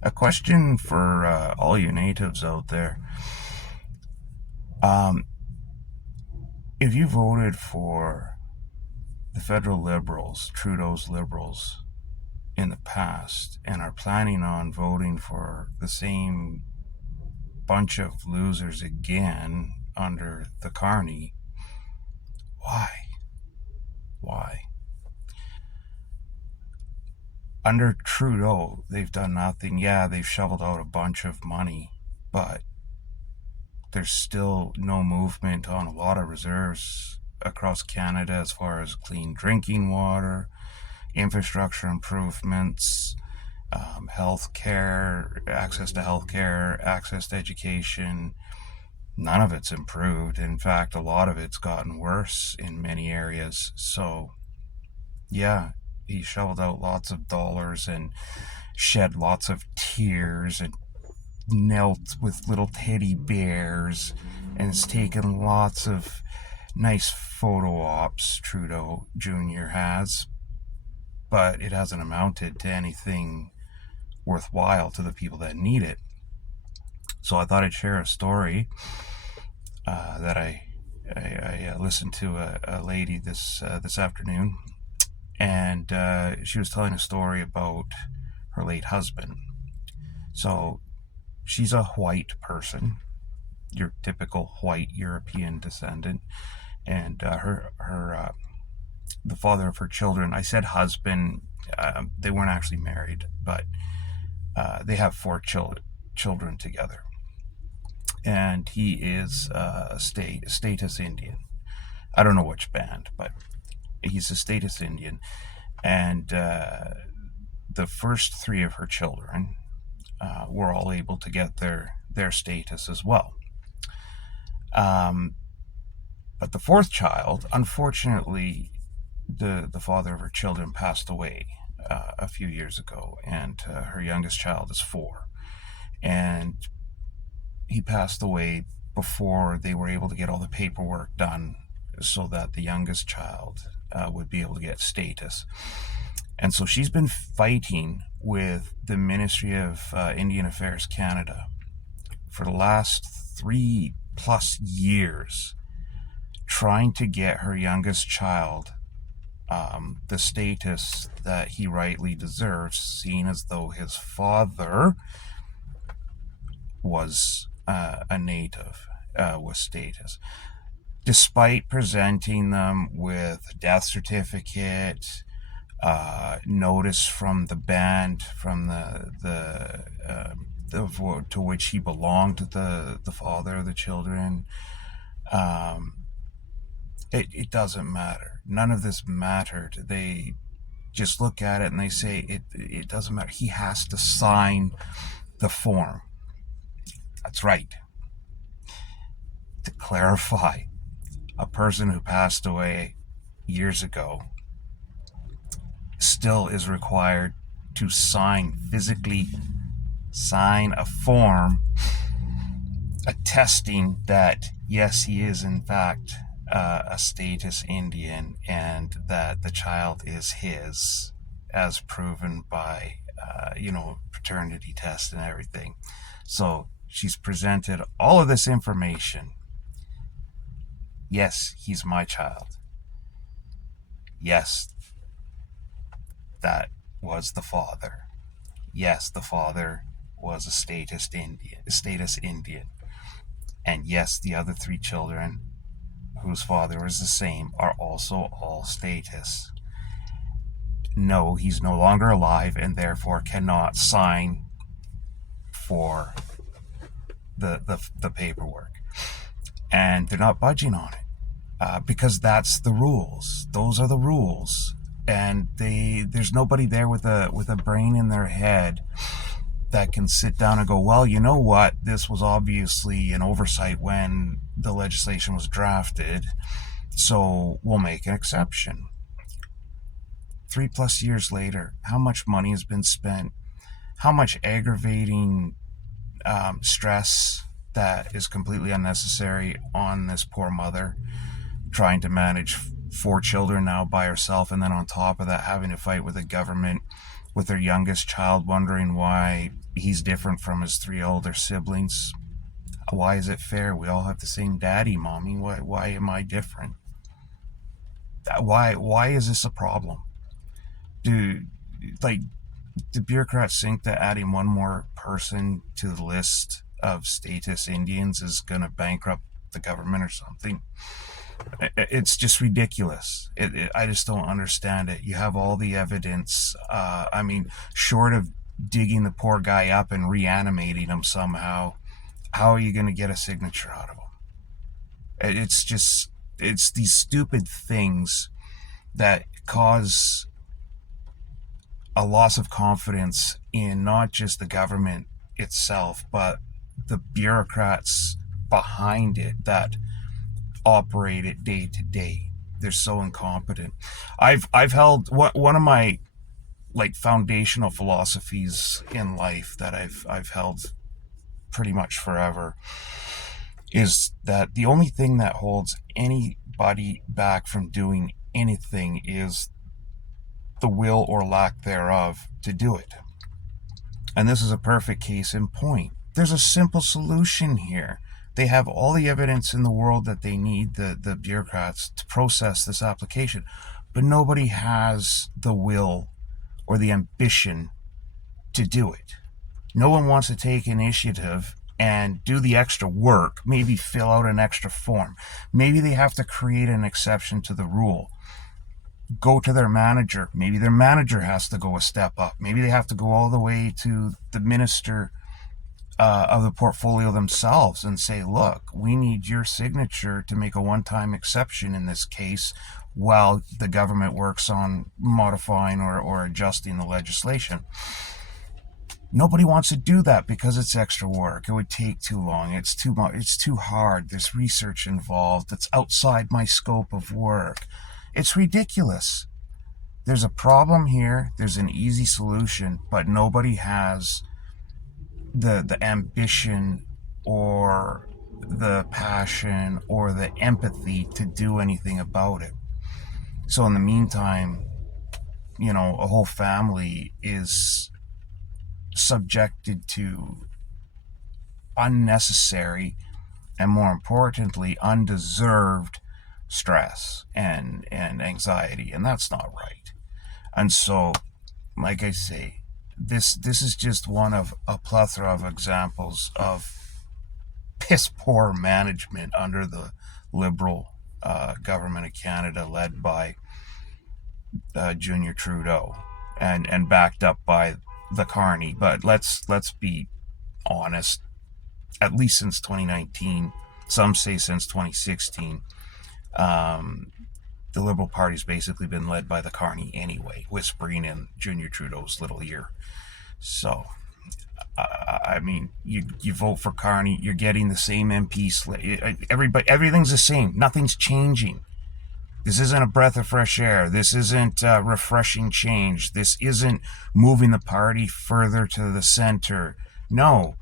A question for all you natives out there. Um, if you voted for the federal Liberals, Trudeau's Liberals, in the past, and are planning on voting for the same bunch of losers again under the Carney, why? Why? Under Trudeau, they've done nothing. Yeah, they've shoveled out a bunch of money, but there's still no movement on a lot of reserves across Canada as far as clean drinking water, infrastructure improvements, health care, access to health care, access to education. None of it's improved. In fact, a lot of it's gotten worse in many areas. So, yeah, he shoveled out lots of dollars and shed lots of tears and knelt with little teddy bears and has taken lots of nice photo ops, Trudeau Jr. has, but it hasn't amounted to anything worthwhile to the people that need it. So I thought I'd share a story that I listened to a lady this afternoon, and she was telling a story about her late husband. So she's a white person, your typical white European descendant, and the father of her children. I said husband. They weren't actually married, but they have four children together, and he is a status Indian. I don't know which band, but he's a status Indian, and the first three of her children were all able to get their status as well. Um, but the fourth child, unfortunately, the father of her children passed away a few years ago, and her youngest child is 4. And he passed away before they were able to get all the paperwork done so that the youngest child would be able to get status. And so she's been fighting with the Ministry of Indian Affairs Canada for the last 3+ years, trying to get her youngest child the status that he rightly deserves, seeing as though his father was a native with status. Despite presenting them with death certificate, notice from the band, from to which he belonged, the father of the children, um, it doesn't matter. None of this mattered. They just look at it and they say it doesn't matter. He has to sign the form. That's right. To clarify, a person who passed away years ago still is required to physically sign a form attesting that, yes, he is in fact a status Indian and that the child is his, as proven by, paternity test and everything. So she's presented all of this information. Yes, he's my child. Yes, that was the father. Yes, the father was a status Indian. And yes, the other 3 children, whose father is the same, are also all status. No, he's no longer alive and therefore cannot sign for the paperwork. And they're not budging on it because that's the rules. Those are the rules. And there's nobody there with a brain in their head that can sit down and go, well, you know what? This was obviously an oversight when the legislation was drafted, so we'll make an exception. 3+ years later, how much money has been spent? How much aggravating stress that is completely unnecessary on this poor mother, trying to manage 4 children now by herself, and then on top of that having to fight with the government with their youngest child wondering why he's different from his three older siblings. Why is it fair? We all have the same daddy, mommy. Why am I different? Why is this a problem? Do like the bureaucrats think that adding one more person to the list of status Indians is going to bankrupt the government or something? It's just ridiculous. I just don't understand it. You have all the evidence. I mean, short of digging the poor guy up and reanimating him somehow, how are you going to get a signature out of him? It's just, it's these stupid things that cause a loss of confidence in not just the government itself, but the bureaucrats behind it that operate it day to day. They're so incompetent. I've held one of my like foundational philosophies in life that I've held pretty much forever is that the only thing that holds anybody back from doing anything is the will or lack thereof to do it. And this is a perfect case in point. There's a simple solution here. They have all the evidence in the world that they need, the bureaucrats, to process this application. But nobody has the will or the ambition to do it. No one wants to take initiative and do the extra work, maybe fill out an extra form. Maybe they have to create an exception to the rule. Go to their manager. Maybe their manager has to go a step up. Maybe they have to go all the way to the minister of the portfolio themselves and say, look, we need your signature to make a one-time exception in this case while the government works on modifying or adjusting the legislation. Nobody wants to do that because it's extra work. It would take too long. It's too much. It's too hard. There's research involved that's outside my scope of work. It's ridiculous. There's a problem here. There's an easy solution, but nobody has the ambition or the passion or the empathy to do anything about it. So in the meantime, a whole family is subjected to unnecessary and, more importantly, undeserved stress and anxiety, and that's not right. And so, like I say, this is just one of a plethora of examples of piss poor management under the Liberal government of Canada, led by Junior Trudeau and backed up by the Carney. But let's be honest. At least since 2019, some say since 2016, the Liberal Party's basically been led by the Carney anyway, whispering in Junior Trudeau's little ear. So, I mean, you vote for Carney, you're getting the same MPs. Everything's the same. Nothing's changing. This isn't a breath of fresh air. This isn't refreshing change. This isn't moving the party further to the center. No,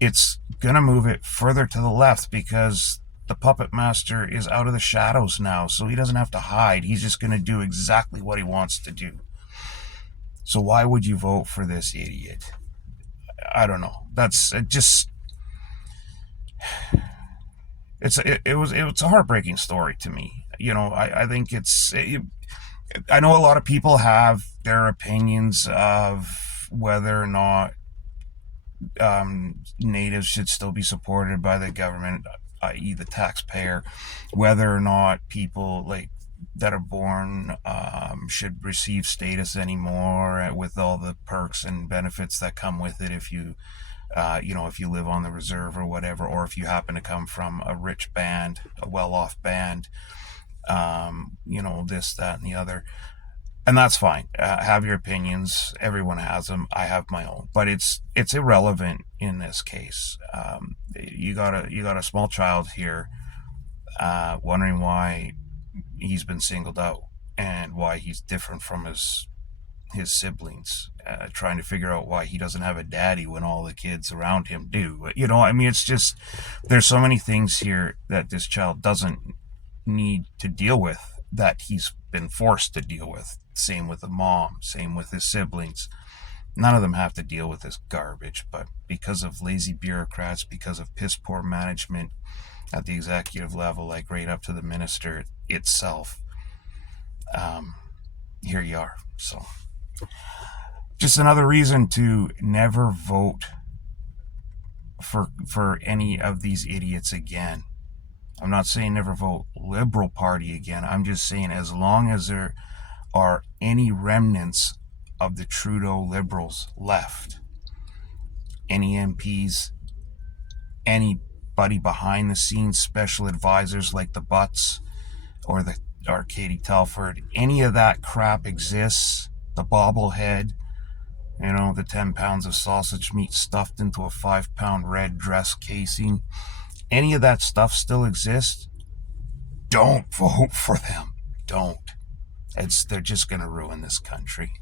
it's going to move it further to the left because the puppet master is out of the shadows now, so he doesn't have to hide. He's just going to do exactly what he wants to do. So why would you vote for this idiot? I don't know. That's just... It's a heartbreaking story to me. I think I know a lot of people have their opinions of whether or not natives should still be supported by the government, i.e. the taxpayer, whether or not people like that are born should receive status anymore with all the perks and benefits that come with it if you if you live on the reserve or whatever, or if you happen to come from a rich band, a well-off band, this, that, and the other. And that's fine. Have your opinions. Everyone has them. I have my own, but it's irrelevant in this case. You got a small child here, wondering why he's been singled out and why he's different from his siblings, trying to figure out why he doesn't have a daddy when all the kids around him do. It's just, there's so many things here that this child doesn't need to deal with that he's been forced to deal with. Same with the mom, same with his siblings. None of them have to deal with this garbage, but because of lazy bureaucrats, because of piss poor management at the executive level, like right up to the minister itself, here you are. So, just another reason to never vote for any of these idiots again. I'm not saying never vote Liberal Party again. I'm just saying as long as there are any remnants of the Trudeau Liberals left, any MPs, anybody behind the scenes, special advisors like the Butts or Katie Telford, any of that crap exists, the bobblehead, the 10 pounds of sausage meat stuffed into a 5-pound red dress casing, any of that stuff still exists, don't vote for them. Don't. They're just going to ruin this country.